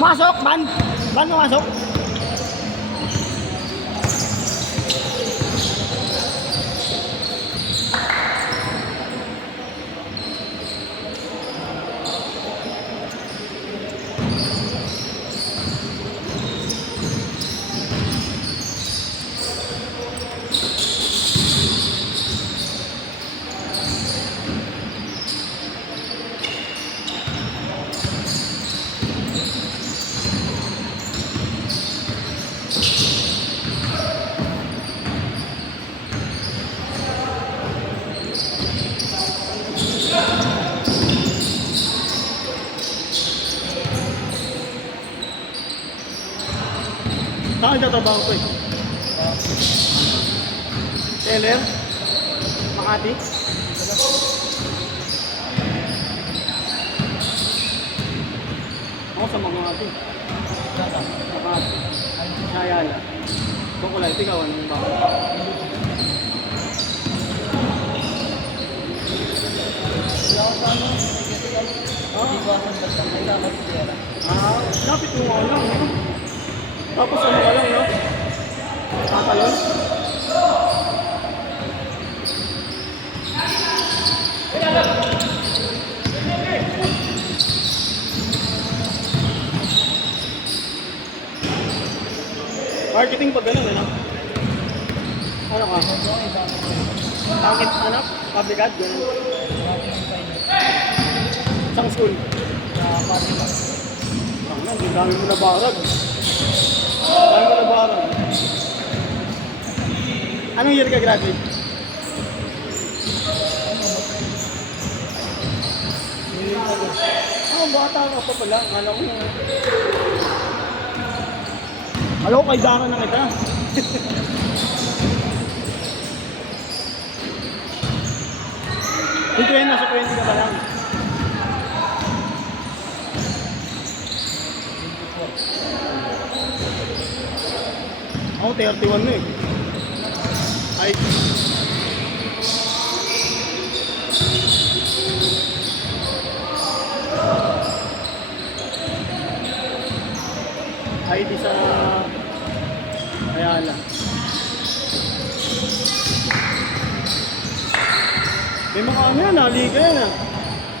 Pumasok, ban! Ban, pumasok! Saan nagtatrabaho ko eh? Teller? Makati? Ako sa Makati. Makati. Sayala. Kung kulay, ikaw anong ba? Lapit mo ako lang, no? Tapos ano ka lang, no? Tatalon? Marketing pag ganun, ano? Ano ka? Bakit, ano? Pabrikad, ganun? Isang school? Ang dami mo na barag. Dami mo na barag. Anong year ka graduate? Bata ka pa pala. Alam ko kay Dara na kita. Ito yun, nasa 20 ka pa lang. Ako 31 na eh. Ay. ID sa Ayala. May mga ano yan, naliga yan ah.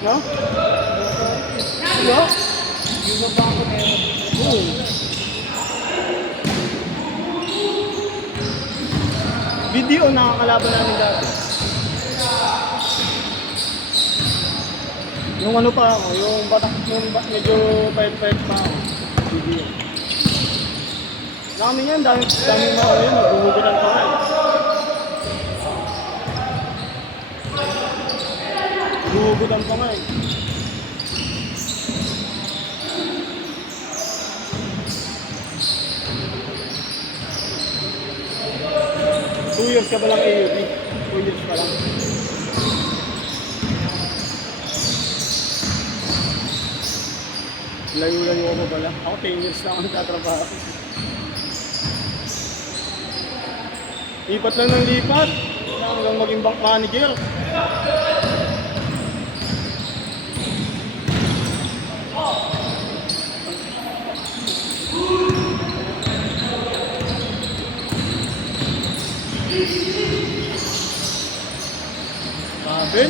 No? No? Yung ba ako meron? Oo. Video nakakalaban namin dati. Yung ano pa ako, yung batak, yung medyo pahit-pahit pa ako. Video. Dami yan, dami mga ano yun, naghuhugutan pa nga eh. Naghuhugutan pa nga eh. Two years ka ba lang AUP? 2 years pa lang. Layo-layo ko pala. Ako 10 years lang ako nagtatrabaho. Lipat lang ng lipat. Hanggang maging bank manager. Ben?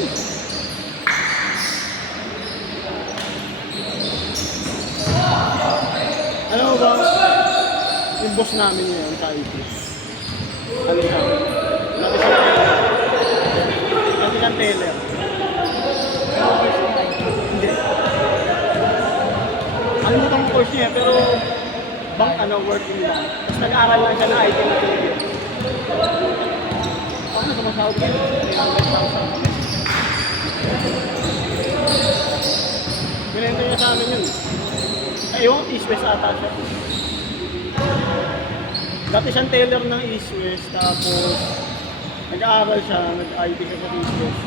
Ano ba? Yung boss namin ngayon sa IT. Ano siya? Dati siyang teller. Hindi. Alimutan ko course niya pero bank working lang. Tapos nag-aaral lang siya na IT na teller. Ano sumasahod ka? 300,000. Binenta niya sa amin yun. Yung East West ata siya. Dati siyang teller ng East West, tapos nag-aaral siya, nag-IT siya sa East West.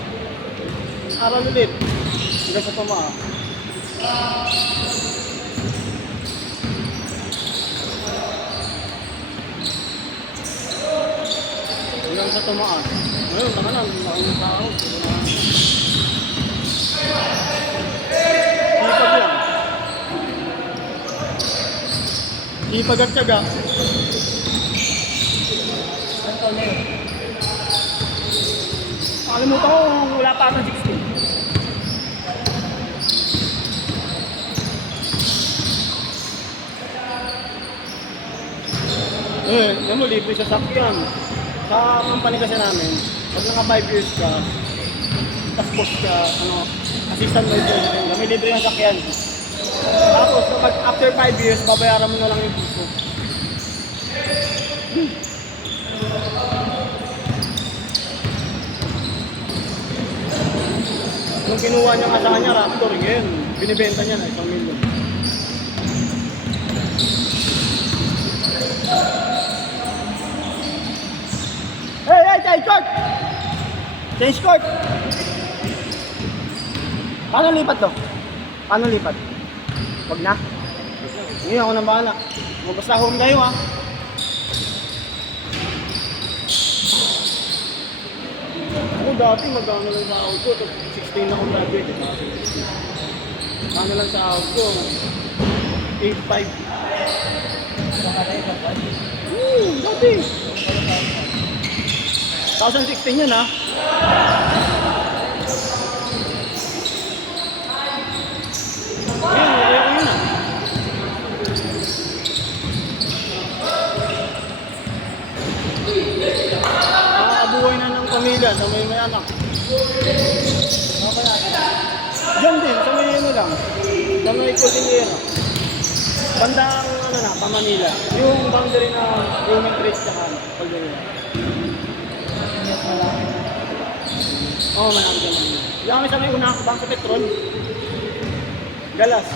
Aral ulit, hanggang sa Tumaa. Hanggang sa Tumaa. Ngayon, nakalang, maraming tao. Sipag yan. Ipag at tiyaga. Ano taon na yun? Nakalimutan ko wala pa ata 16. Yan mo, libre sa sakyan. Sa company kasi namin, pag naka 5 years ka, tapos post ka, assistant vice president ka, may libre yung sakyan. Tapos, kapag after 5 years, babayaran mo na lang yung puso. Nung kinuha niya nga sa kanya, Raptor, ngayon, binibenta niya na 1 million. Hey, change court! Change court! Paano lipat to? Paano lipat? Wag na. Ngayon ako nang bahala. Basta home kayo ha. Ako dati magkano lang sa out ko. 16 na akong graduate. Ano lang sa out ko? 8.5. Dati. 2016 yun ha. Buhay na ng pamilya sa may anak. Diyan din, sa may ano lang. Sa may Cordillera. Bandang pa Manila. Yung boundary na Roman Bridge tsaka Cordillera. Oo, malaki dyan. Diyan kami sa may una, bang sa Petron. Galas.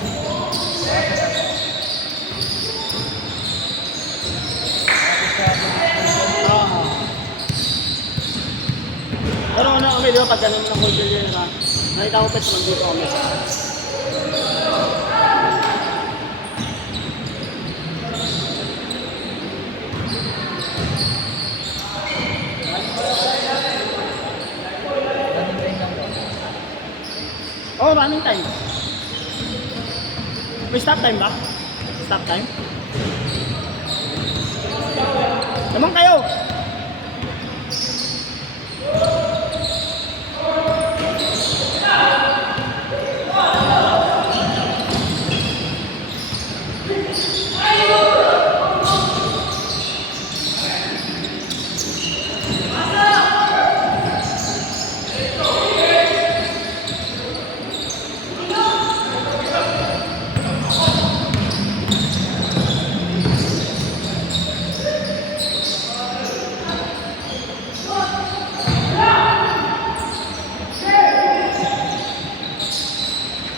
Pero ano kami, di ba, pag ganun ng Cordillera, nakita ko Petron dito kami sa oh, running time. May stop time ba? Stop time? Naman kayo!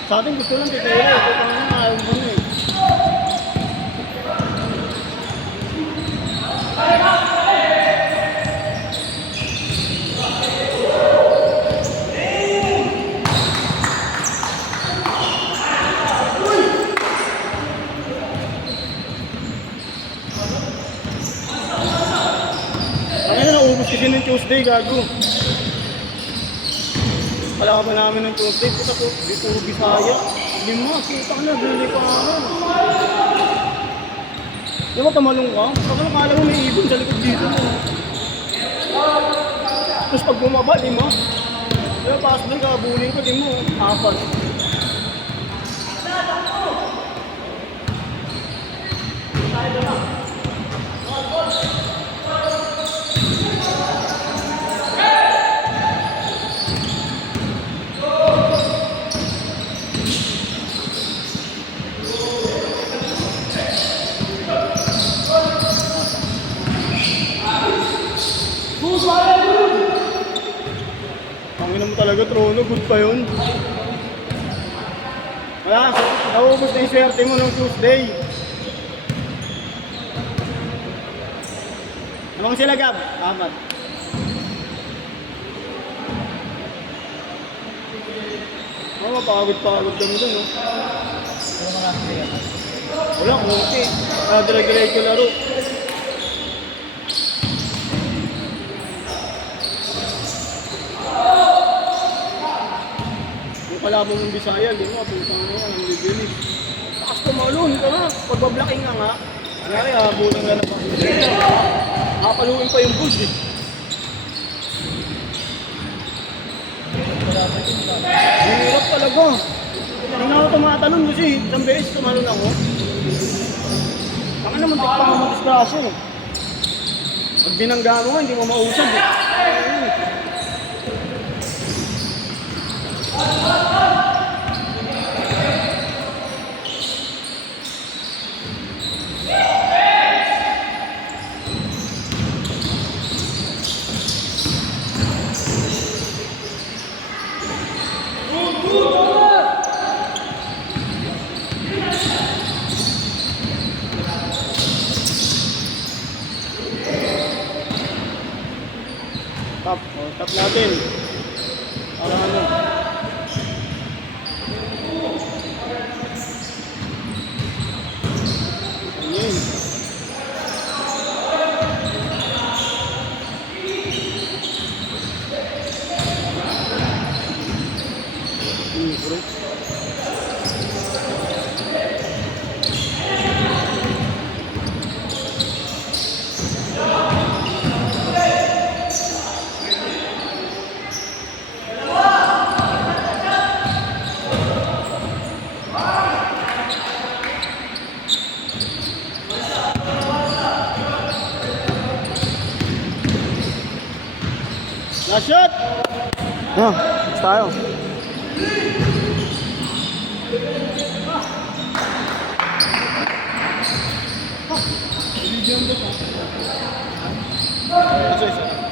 Sa atin gusto lang titira eh. Ito kung ano, ayaw mo na eh. Ano na, naubos kasi ng Tuesday, gago. Wala ka pa namin ng Tuesday, puta ko, dito Bisaya. 5, kita ka na, bili pa ako. Di ba tamalong ka? Baka nakala mo may ibon sa likod dito mo. Tapos pag bumaba, 5. Di ba, pass doon ka, buling ko, 4. Pangina mo talaga, Trono. Good pa yun. Wala, naubos na yung swerte mo nung Tuesday. Anong sila, Gab? 4. Oh, mapagod-pagod kami dun, no? Pero marami na yan. Wala, okay. Dire-diretso laro. Yung kalaban ng Bisaya, 5, tutang mo, ang bibili. Takas tumalon ka nga, pagbablocking nga nga. Kaya bulang lang naman. Nakapaluin pa yung bulls eh. Hirap talaga. Hindi nga ako tumatanong kasi isang beses tumalon ako. Baka naman tikpa nga madisgrasya eh. Pag binangga mo nga, hindi mo mausad eh. Tap natin. Para ano? Ayun. Bro. Last shot! Next tayo. Isa-isa.